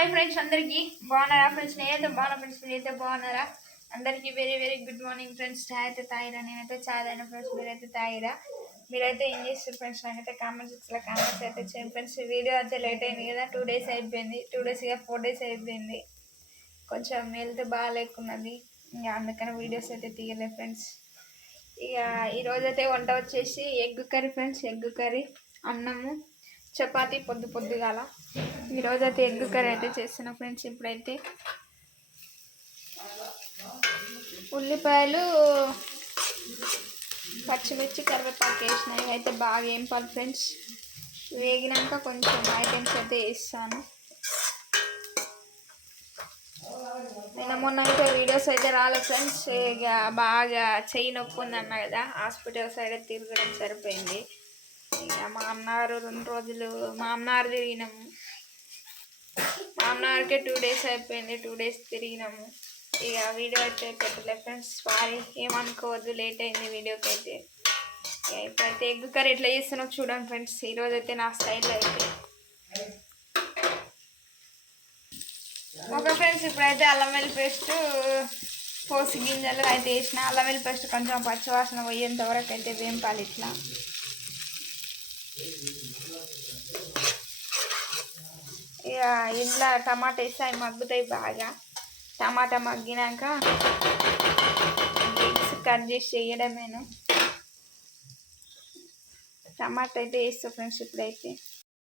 Hi friends, అందరికీ బాగున్నారా friends? నేనైతే బాగున్నా ఫ్రెండ్స్. మీరైతే బాగున్నారా? అందరికీ very very good morning friends. చాయ్ అయితే తాగిరా? నేనైతే చాయ్ తాగిన ఫ్రెండ్స్. మీరైతే తాగిరా? మీరైతే ఏం చేస్తారు ఫ్రెండ్స్? నాకైతే కామెంట్స్ సెక్షన్లో కామెంట్స్ అయితే చేయండి ఫ్రెండ్స్. వీడియో అయితే లేట్ అయింది కదా, 2 days అయిపోయింది. 2 days ఇక 4 days అయిపోయింది. కొంచెం హెల్త్ బాగాలేకున్నది, ఇంకా అందుకని వీడియోస్ అయితే తీయలేదు ఫ్రెండ్స్. ఇక ఈరోజైతే వంట వచ్చేసి egg curry friends. Egg curry, అన్నము, చపాతీ పొద్దుగాల. ఈరోజైతే ఎగ్ కర్రీ అయితే చేస్తున్నా ఫ్రెండ్స్. ఇప్పుడైతే ఉల్లిపాయలు, పచ్చిమిర్చి, కరివేపాకు వేసినాయి. అయితే బాగా వేపాలి ఫ్రెండ్స్. వేగినాక కొంచెం ఐటమ్స్ అయితే వేస్తాను. నేను మొన్న అయితే వీడియోస్ అయితే రాలేదు ఫ్రెండ్స్. ఇక బాగా చెయ్యి నొప్పి ఉందన్నా కదా, హాస్పిటల్ సైడ్ తిరగడం సరిపోయింది. ఇక మా అన్నారు 2 రోజులు మా అన్నారు తిరిగినాము. మా అన్నారికే 2 days అయిపోయింది. 2 days తిరిగినాము. ఇక వీడియో అయితే పెట్టలేదు ఫ్రెండ్స్. సారీ, ఏమనుకోవద్దు, లేట్ అయింది వీడియోకి అయితే. ఇప్పుడైతే ఎగ్ కర్రీ ఎట్లా చేస్తానో చూడండి ఫ్రెండ్స్. ఈరోజు అయితే నా స్టైల్లో అయితే ఓకే ఫ్రెండ్స్. ఇప్పుడైతే అల్లం వెల్లుల్లి పేస్ట్, పోసి గింజలు అయితే వేసిన. అల్లం వెల్లుల్లి పేస్ట్ కొంచెం పచ్చివాసన పోయేంత వరకు అయితే వేంపాలి. ఇట్లా ఇక ఇంట్లో టమాటా వేసి అవి మగ్గుతాయి బాగా. టమాటా మగ్గినాక ఎగ్స్ కట్ చేసి వేయడమేను. టమాటా అయితే వేస్తాం ఫ్రెండ్స్. ఇప్పుడైతే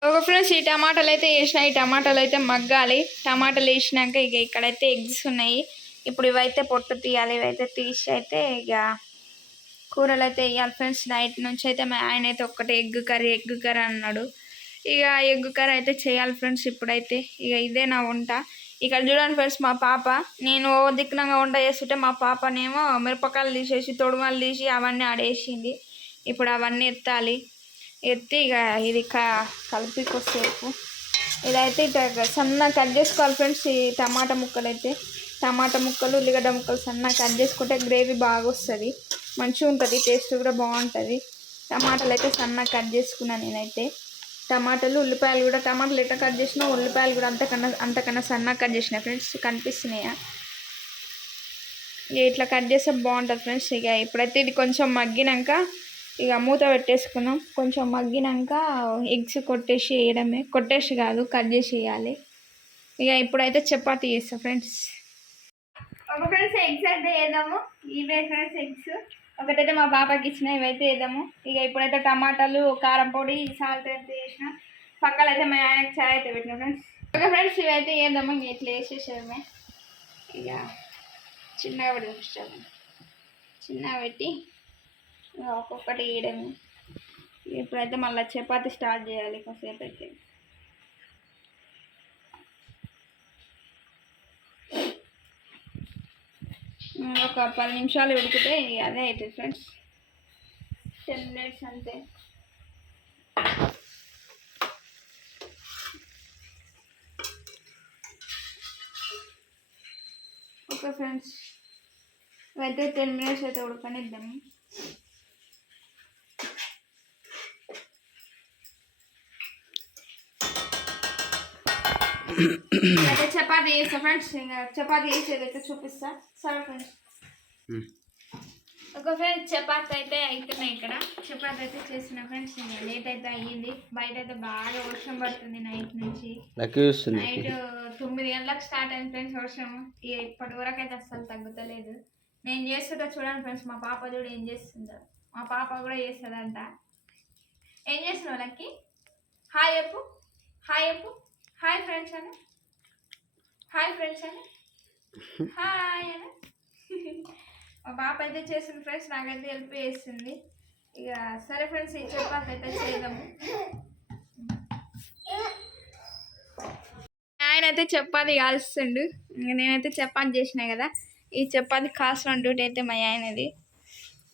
ఒక ఫ్రెండ్స్, ఈ టమాటాలు అయితే వేసిన. ఈ టమాటాలు అయితే మగ్గాలి. టమాటాలు వేసినాక ఇక ఇక్కడైతే ఎగ్స్ ఉన్నాయి. ఇప్పుడు ఇవైతే పొట్టు తీయాలి. ఇవైతే తీసి అయితే ఇక కూరలు అయితే వేయాలి ఫ్రెండ్స్. నైట్ నుంచి అయితే మా ఆయన అయితే ఒక్కటే ఎగ్ కర్రీ అన్నాడు. ఇక ఎగ్ కర్రీ అయితే చేయాలి ఫ్రెండ్స్. ఇప్పుడైతే ఇక ఇదే నా వంట. ఇక్కడ చూడండి ఫ్రెండ్స్, మా పాప, నేను దిక్కునంగా వంట చేస్తుంటే మా పాపనేమో మిరపకాయలు తీసేసి తొడుమలు తీసి అవన్నీ ఆడేసింది. ఇప్పుడు అవన్నీ ఎత్తాలి. ఎత్తి ఇక ఇది కలిపి కొద్దిసేపు ఇదైతే ఇట్లా సన్నగా కట్ చేసుకోవాలి ఫ్రెండ్స్. ఈ టమాటా ముక్కలు అయితే, టమాటా ముక్కలు, ఉల్లిగడ్డ ముక్కలు సన్నగా కట్ చేసుకుంటే గ్రేవీ బాగా వస్తుంది, మంచిగా ఉంటుంది, టేస్ట్ కూడా బాగుంటుంది. టమాటాలు అయితే సన్నగా కట్ చేసుకున్నాను నేనైతే. టమాటాలు, ఉల్లిపాయలు కూడా, టమాటాలు ఎట్లా కట్ చేసినా ఉల్లిపాయలు కూడా అంతకన్నా సన్నగా కట్ చేసిన ఫ్రెండ్స్. కనిపిస్తున్నాయా? ఇట్లా కట్ చేస్తే బాగుంటుంది ఫ్రెండ్స్. ఇక ఇప్పుడైతే ఇది కొంచెం మగ్గినాక ఇక మూత పెట్టేసుకున్నాం. కొంచెం మగ్గినాక ఎగ్స్ కొట్టేసి కాదు, కట్ చేసి వేయాలి. ఇక ఇప్పుడైతే చపాతీ చేస్తాం ఫ్రెండ్స్. ఒక ఫ్రెండ్స్ ఎగ్స్ అయితే వేద్దాము. ఇవే ఫ్రెండ్స్ ఎగ్స్. ఒకటైతే మా పాపకి ఇచ్చిన, ఇవైతే వేద్దాము. ఇక ఇప్పుడైతే టమాటాలు, కారం పొడి, సాల్ట్ అయితే వేసిన. పక్కన అయితే మా ఆయనకి చాయ్ అయితే పెట్టిన ఫ్రెండ్స్. ఓకే ఫ్రెండ్స్, ఇవైతే వేద్దాము. ఇంక ఇట్లా వేసేసామే. ఇక చిన్నగా పెట్టిస్తాము. చిన్నగా పెట్టి ఒక్కొక్కటి వేయడము. ఇప్పుడైతే మళ్ళీ చపాతీ స్టార్ట్ చేయాలి కాసేపు అయితే. ఒక 10 నిమిషాలు ఉడికితే అదే అవుతుంది ఫ్రెండ్స్. 10 minutes అంతే. ఓకే ఫ్రెండ్స్, అయితే 10 minutes అయితే ఉడకనిద్దాము. అయితే చపాతీ చేస్తా ఫ్రెండ్స్. ఇంకా చపాతీ చేసేదైతే చూపిస్తా. సరే ఫ్రెండ్స్. ఒక ఫ్రెండ్స్, చపాతీ అయితే అవుతున్నాయి. ఇక్కడ చపాతీ అయితే చేసిన ఫ్రెండ్స్. లేట్ అయితే అయ్యింది. బయట అయితే బాగా వర్షం పడుతుంది నైట్ నుంచి. నైట్ 9 గంటలకు స్టార్ట్ అయింది ఫ్రెండ్స్ వర్షం. ఇప్పటి వరకు అయితే అస్సలు తగ్గుతలేదు. నేను చేస్తుంటా చూడండి ఫ్రెండ్స్. మా పాప చూడు ఏం చేస్తుందో. మా పాప కూడా చేస్తుందంట. ఏం చేస్తున్నావు లక్కి? హాయ్ చెప్పు, హాయ్ చెప్పు, హాయ్ ఫ్రెండ్స్ అని, హాయ్ ఫ్రెండ్స్ అని, హాయ్ అని. మా పాప అయితే చేసింది ఫ్రెండ్స్. నాకైతే హెల్ప్ చేస్తుంది. ఇక సరే ఫ్రెండ్స్, ఈ చపాతీ అయితే చేద్దాము. ఆయన అయితే చపాతీ కాల్స్తుండు. నేనైతే చపాతీ చేసినా కదా. ఈ చపాతీ కాల్చిన డ్యూటీ అయితే మా ఆయనది.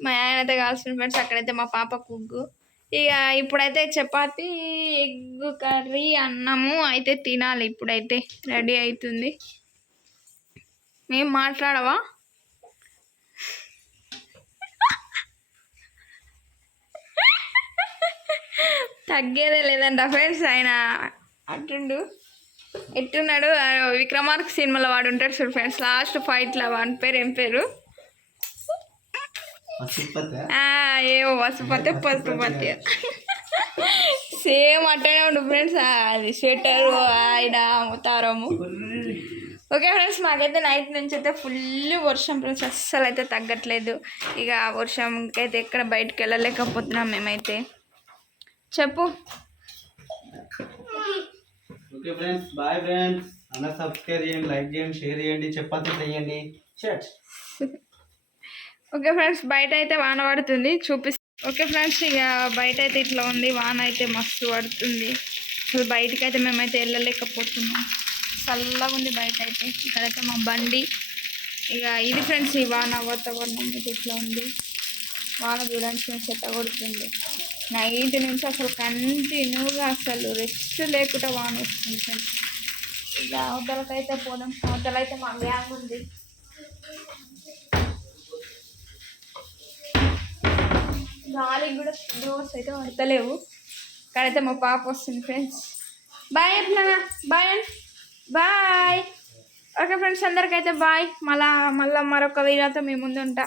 మా ఆయన అయితే కాల్స్తుంది ఫ్రెండ్స్. అక్కడైతే మా పాప కుగ్గు. ఇక ఇప్పుడైతే చపాతీ, ఎగ్ కర్రీ, అన్నము అయితే తినాలి. ఇప్పుడైతే రెడీ అవుతుంది. ఏం మాట్లాడవా? తగ్గేదే లేదంట ఫ్రెండ్స్. ఆయన అంటుండు ఎట్టున్నాడు విక్రమార్క సినిమాలో వాడు ఉంటాడు చూడు ఫ్రెండ్స్, లాస్ట్ ఫైట్లో వాడి పేరు ఏం పేరు? ఏమో వసుపతి పసుపతి సేమ్ అట్టనే ఉండు ఫ్రెండ్స్. అది స్వెటరు ఆయన అవతారము. ఓకే ఫ్రెండ్స్, మాకైతే నైట్ నుంచి అయితే ఫుల్ వర్షం ఫ్రెండ్స్, అస్సలు అయితే తగ్గట్లేదు. ఇక వర్షంకైతే ఎక్కడ బయటకు వెళ్ళలేకపోతున్నాం మేమైతే. చెప్పు. Okay friends, bye friends. అందరూ సబ్స్క్రైబ్ చేయండి, లైక్ చేయండి, షేర్ చేయండి, చపాతీ చేయండి. ఓకే ఫ్రెండ్స్, బయట అయితే వాన పడుతుంది చూపిస్తా. ఓకే ఫ్రెండ్స్, ఇక బయట అయితే ఇట్లా ఉంది, వాన అయితే మస్తు పడుతుంది. అసలు బయటకు అయితే మేమైతే వెళ్ళలేకపోతున్నాం, చల్లగా ఉంది బయట అయితే. ఇక్కడైతే మా బండి. ఇక ఇది ఫ్రెండ్స్ ఈ వాన వాతావరణం అయితే ఇట్లా ఉంది. వాన చూడండి ఫ్రెండ్స్ ఎట్లా కొడుతుంది. నైట్ నుంచి అసలు కంటిన్యూగా అసలు రెస్ట్ లేకుండా వాన వస్తుంది ఫ్రెండ్స్. ఇక అవతలకైతే పోదాం. అవతలైతే మా గ్యాంగ్ ఉంది. గాలికి కూడా డోర్స్ అయితే పడతలేవు. ఇక్కడైతే మా పాప వస్తుంది ఫ్రెండ్స్. బాయ్ అంటున్నా, బాయ్ బాయ్. ఓకే ఫ్రెండ్స్, అందరికైతే బాయ్. మళ్ళా మరొక వీడియోతో మీ ముందు ఉంటా.